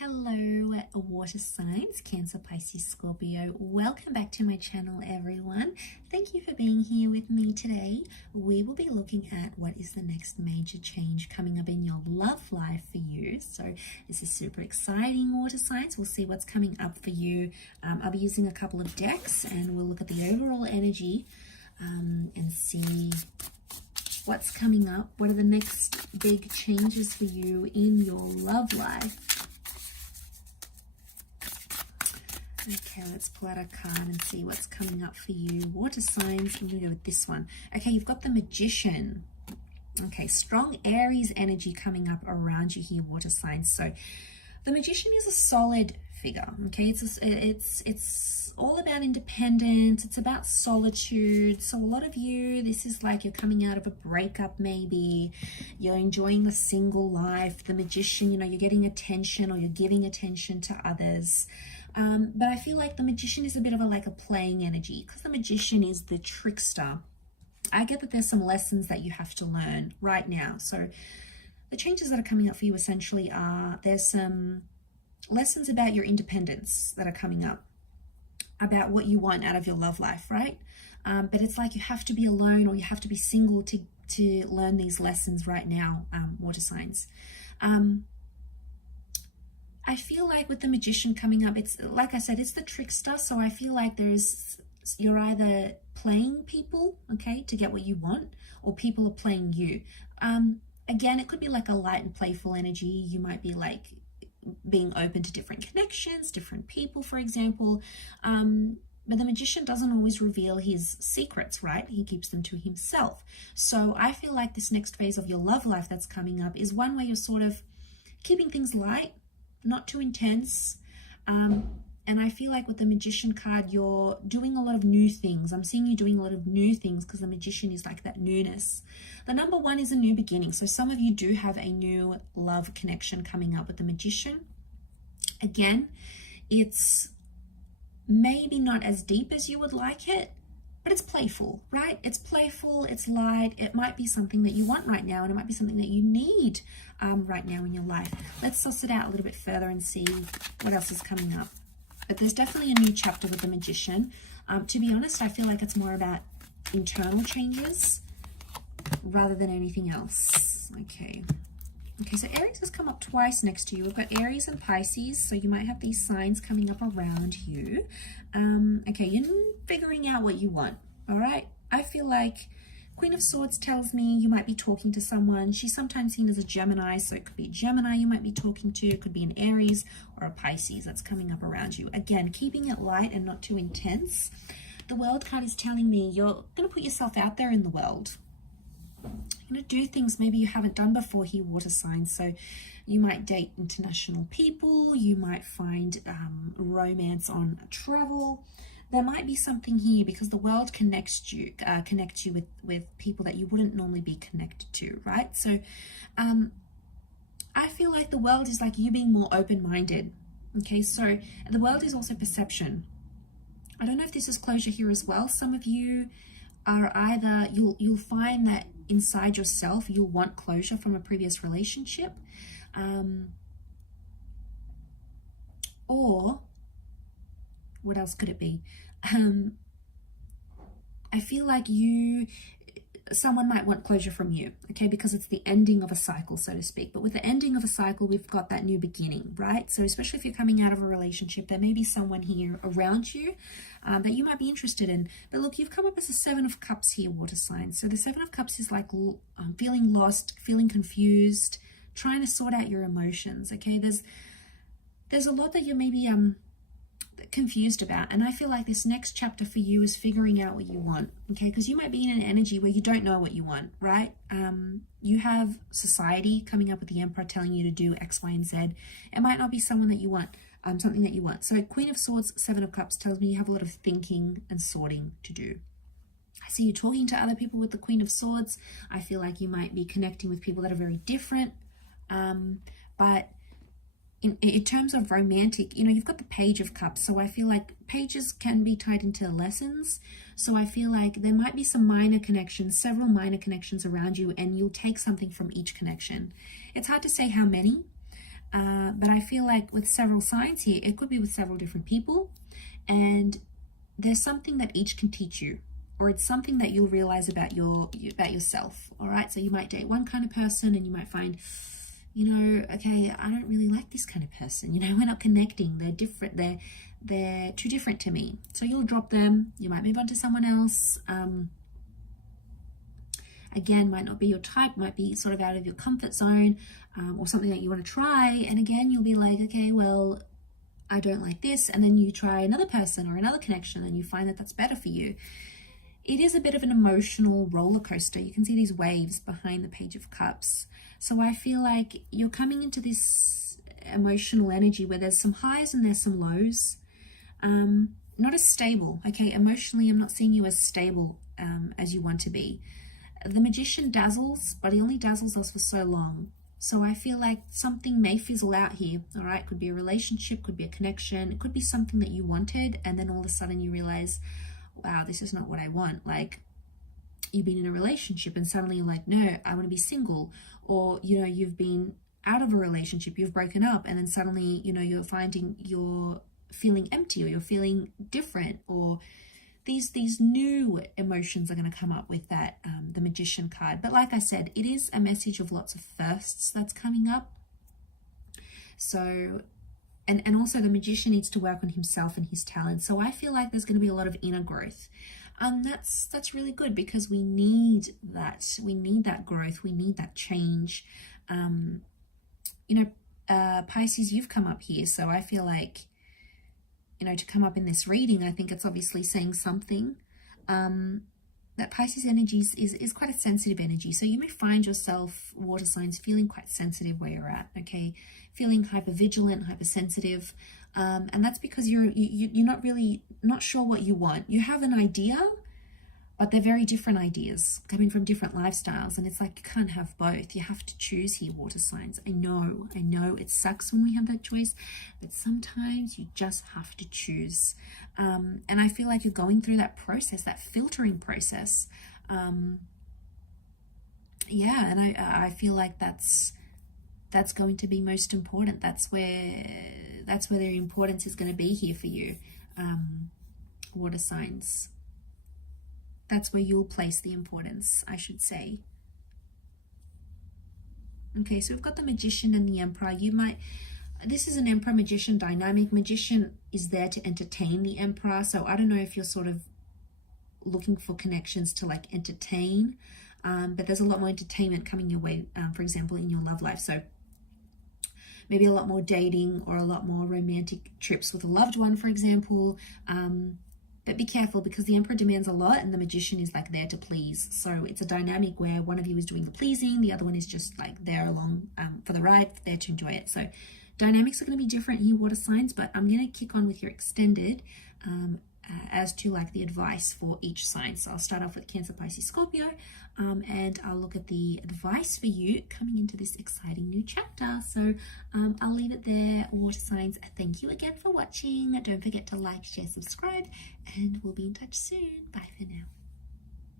Hello, water signs, Cancer, Pisces, Scorpio. Welcome back to my channel, everyone. Thank you for being here with me today. We will be looking at what is the next major change coming up in your love life for you. So this is super exciting, water signs. We'll see what's coming up for you. I'll be using a couple of decks and we'll look at the overall energy and see what's coming up. What are the next big changes for you in your love life? Okay, let's pull out a card and see what's coming up for you. Water signs, I'm going to go with this one. Okay, you've got the Magician. Okay, strong Aries energy coming up around you here, water signs. So the Magician is a solid figure. Okay, it's all about independence. It's about solitude. So a lot of you, this is like you're coming out of a breakup, maybe you're enjoying the single life. The Magician, you know, you're getting attention or you're giving attention to others. But I feel like the Magician is a bit of a playing energy, because the Magician is the trickster. I get that there's some lessons that you have to learn right now. So the changes that are coming up for you essentially are, there's some lessons about your independence that are coming up, about what you want out of your love life, right? But it's like you have to be alone or you have to be single to learn these lessons right now, water signs. I feel like with the Magician coming up, it's like I said, it's the trickster. So I feel like you're either playing people, okay, to get what you want, or people are playing you. Again, it could be like a light and playful energy. You might be like being open to different connections, different people, for example. But the Magician doesn't always reveal his secrets, right? He keeps them to himself. So I feel like this next phase of your love life that's coming up is one where you're sort of keeping things light, not too intense. And I feel like with the Magician card, you're doing a lot of new things. I'm seeing you doing a lot of new things because the Magician is like that newness. The number one is a new beginning. So some of you do have a new love connection coming up with the Magician. Again, it's maybe not as deep as you would like it, but it's playful, right? It's playful, it's light. It might be something that you want right now, and it might be something that you need right now in your life. Let's suss it out a little bit further and see what else is coming up. But there's definitely a new chapter with the Magician. To be honest, I feel like it's more about internal changes rather than anything else. Okay, so Aries has come up twice next to you. We've got Aries and Pisces, so you might have these signs coming up around you. Okay, you're figuring out what you want, all right? I feel like Queen of Swords tells me you might be talking to someone. She's sometimes seen as a Gemini, so it could be a Gemini you might be talking to. It could be an Aries or a Pisces that's coming up around you. Again, keeping it light and not too intense. The World card is telling me you're going to put yourself out there in the world. You're going to do things maybe you haven't done before here, water signs. So you might date international people. You might find romance on travel. There might be something here because the world connects you with people that you wouldn't normally be connected to, right? So I feel like the world is like you being more open-minded. Okay, so the world is also perception. I don't know if this is closure here as well. Some of you are either, you'll find that inside yourself, you'll want closure from a previous relationship. Or what else could it be? I feel like someone might want closure from you, okay, because it's the ending of a cycle, so to speak. But with the ending of a cycle, we've got that new beginning, right? So especially if you're coming out of a relationship, there may be someone here around you that you might be interested in. But look, you've come up as a Seven of Cups here, water signs. So the Seven of Cups is like feeling lost, feeling confused, trying to sort out your emotions, okay? There's a lot that you're maybe confused about, and I feel like this next chapter for you is figuring out what you want, okay? Because you might be in an energy where you don't know what you want, right? You have society coming up with the Emperor telling you to do X, Y, and Z. It might not be someone that you want, something that you want. So Queen of Swords, Seven of Cups tells me you have a lot of thinking and sorting to do. I see you talking to other people with the Queen of Swords. I feel like you might be connecting with people that are very different, but in terms of romantic, you know, you've got the Page of Cups. So I feel like pages can be tied into lessons. So I feel like there might be some minor connections, several minor connections around you, and you'll take something from each connection. It's hard to say how many, But I feel like with several signs here, it could be with several different people, and there's something that each can teach you, or it's something that you'll realize about yourself. All right, so you might date one kind of person and you might find, you know, okay, I don't really like this kind of person, you know, we're not connecting, they're different, they're too different to me. So you'll drop them, you might move on to someone else. Again, might not be your type, might be sort of out of your comfort zone, or something that you want to try. And again, you'll be like, okay, well, I don't like this. And then you try another person or another connection and you find that that's better for you. It is a bit of an emotional roller coaster. You can see these waves behind the Page of Cups. So I feel like you're coming into this emotional energy where there's some highs and there's some lows. Not as stable, okay? Emotionally, I'm not seeing you as stable as you want to be. The Magician dazzles, but he only dazzles us for so long. So I feel like something may fizzle out here, all right? Could be a relationship, could be a connection. It could be something that you wanted, and then all of a sudden you realize, wow, this is not what I want. Like, you've been in a relationship and suddenly you're like, no, I want to be single. Or, you know, you've been out of a relationship, you've broken up, and then suddenly, you know, you're finding you're feeling empty, or you're feeling different, or these new emotions are going to come up with that, the Magician card. But like I said, it is a message of lots of firsts that's coming up. So, and also the Magician needs to work on himself and his talents. So I feel like there's going to be a lot of inner growth. That's really good, because we need that. We need that growth. We need that change. You know, Pisces, you've come up here. So I feel like, you know, to come up in this reading, I think it's obviously saying something. That Pisces energy is quite a sensitive energy. So you may find yourself, water signs, feeling quite sensitive where you're at, okay? Feeling hypervigilant, hypersensitive. And that's because you're not sure what you want. You have an idea, but they're very different ideas coming from different lifestyles. And it's like, you can't have both. You have to choose here, water signs. I know it sucks when we have that choice, but sometimes you just have to choose. And I feel like you're going through that process, that filtering process. Yeah, and I feel like that's going to be most important. That's where their importance is going to be here for you, water signs. That's where you'll place the importance, I should say. Okay, so we've got the Magician and the Emperor. This is an Emperor Magician dynamic. Magician is there to entertain the Emperor. So I don't know if you're sort of looking for connections to like entertain, but there's a lot more entertainment coming your way, for example, in your love life. So maybe a lot more dating or a lot more romantic trips with a loved one, for example. But be careful, because the Emperor demands a lot and the Magician is like there to please. So it's a dynamic where one of you is doing the pleasing, the other one is just like there along for the ride, there to enjoy it. So dynamics are going to be different here, water signs, but I'm going to kick on with your extended as to like the advice for each sign. So I'll start off with Cancer, Pisces, Scorpio, and I'll look at the advice for you coming into this exciting new chapter. So I'll leave it there, water signs. Thank you again for watching. Don't forget to like, share, subscribe, and we'll be in touch soon. Bye for now.